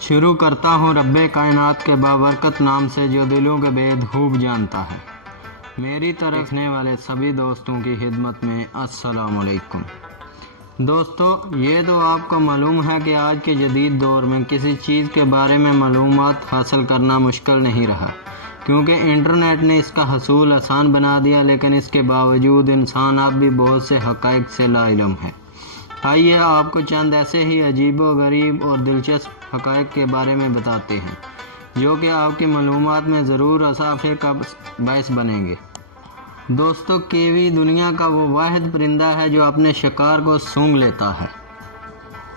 شروع کرتا ہوں رب کائنات کے بابرکت نام سے جو دلوں کے بید خوب جانتا ہے۔ میری طرف دیکھنے والے سبھی دوستوں کی خدمت میں السلام علیکم۔ دوستو، یہ تو آپ کو معلوم ہے کہ آج کے جدید دور میں کسی چیز کے بارے میں معلومات حاصل کرنا مشکل نہیں رہا، کیونکہ انٹرنیٹ نے اس کا حصول آسان بنا دیا، لیکن اس کے باوجود انسان اب بھی بہت سے حقائق سے لا علم ہے۔ آئیے آپ کو چند ایسے ہی عجیب و غریب اور دلچسپ حقائق کے بارے میں بتاتے ہیں، جو کہ آپ کی معلومات میں ضرور اضافے کا باعث بنیں گے۔ دوستو، کیوی دنیا کا وہ واحد پرندہ ہے جو اپنے شکار کو سونگھ لیتا ہے۔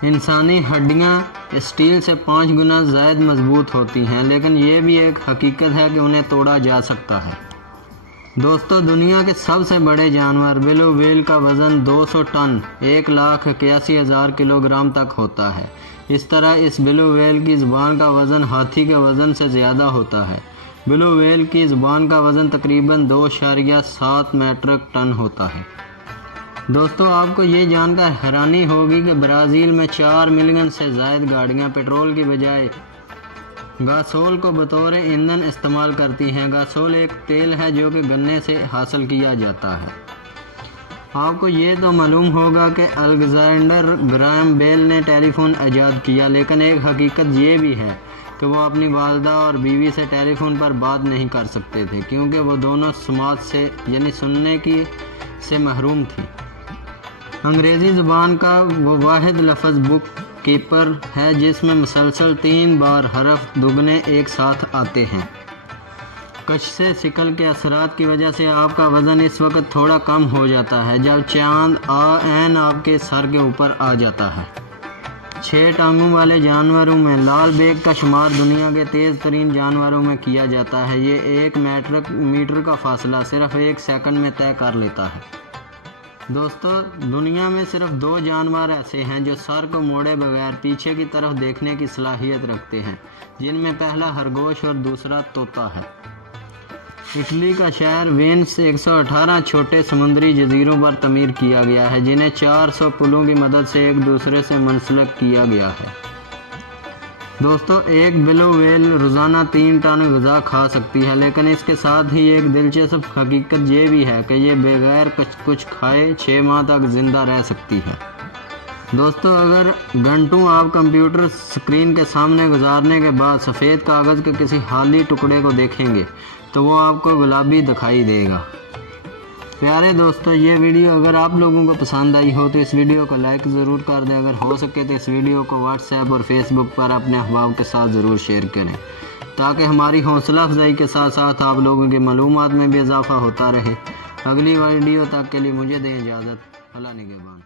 انسانی ہڈیاں اسٹیل سے 5 گنا زائد مضبوط ہوتی ہیں، لیکن یہ بھی ایک حقیقت ہے کہ انہیں توڑا جا سکتا ہے۔ دوستو، دنیا کے سب سے بڑے جانور بلو ویل کا وزن 200 ٹن 1,81,000 کلو گرام تک ہوتا ہے۔ اس طرح اس بلو ویل کی زبان کا وزن ہاتھی کے وزن سے زیادہ ہوتا ہے۔ بلو ویل کی زبان کا وزن تقریباً 2.7 میٹرک ٹن ہوتا ہے۔ دوستو، آپ کو یہ جان کر حیرانی ہوگی کہ برازیل میں 4 ملین سے زائد گاڑیاں پیٹرول کی بجائے گاسول کو بطور ایندھن استعمال کرتی ہیں۔ گاسول ایک تیل ہے جو کہ گنے سے حاصل کیا جاتا ہے۔ آپ کو یہ تو معلوم ہوگا کہ الیگزینڈر گراہم بیل نے ٹیلی فون ایجاد کیا، لیکن ایک حقیقت یہ بھی ہے کہ وہ اپنی والدہ اور بیوی سے ٹیلی فون پر بات نہیں کر سکتے تھے، کیونکہ وہ دونوں سماعت سے یعنی سننے کی سے محروم تھیں۔ انگریزی زبان کا وہ واحد لفظ بک کیپر ہے جس میں مسلسل 3 بار حرف دگنے ایک ساتھ آتے ہیں۔ کشش ثقل کے اثرات کی وجہ سے آپ کا وزن اس وقت تھوڑا کم ہو جاتا ہے جب چاند عین آپ کے سر کے اوپر آ جاتا ہے۔ 6 ٹانگوں والے جانوروں میں لال بیگ کا شمار دنیا کے تیز ترین جانوروں میں کیا جاتا ہے۔ یہ 1 میٹر کا فاصلہ صرف 1 سیکنڈ میں طے کر لیتا ہے۔ دوستو، دنیا میں صرف 2 جانور ایسے ہیں جو سر کو موڑے بغیر پیچھے کی طرف دیکھنے کی صلاحیت رکھتے ہیں، جن میں پہلا خرگوش اور دوسرا طوطا ہے۔ اٹلی کا شہر وینس 118 چھوٹے سمندری جزیروں پر تعمیر کیا گیا ہے، جنہیں 400 پلوں کی مدد سے ایک دوسرے سے منسلک کیا گیا ہے۔ دوستو، ایک بلو ویل روزانہ 3 ٹن غذا کھا سکتی ہے، لیکن اس کے ساتھ ہی ایک دلچسپ حقیقت یہ بھی ہے کہ یہ بغیر کچھ کھائے 6 ماہ تک زندہ رہ سکتی ہے۔ دوستو، اگر گھنٹوں آپ کمپیوٹر اسکرین کے سامنے گزارنے کے بعد سفید کاغذ کے کسی خالی ٹکڑے کو دیکھیں گے تو وہ آپ کو گلابی دکھائی دے گا۔ پیارے دوستو، یہ ویڈیو اگر آپ لوگوں کو پسند آئی ہو تو اس ویڈیو کو لائک ضرور کر دیں۔ اگر ہو سکے تو اس ویڈیو کو واٹس ایپ اور فیس بک پر اپنے احباب کے ساتھ ضرور شیئر کریں، تاکہ ہماری حوصلہ افزائی کے ساتھ ساتھ آپ لوگوں کی معلومات میں بھی اضافہ ہوتا رہے۔ اگلی ویڈیو تک کے لیے مجھے دیں اجازت۔ اللہ نگہبان۔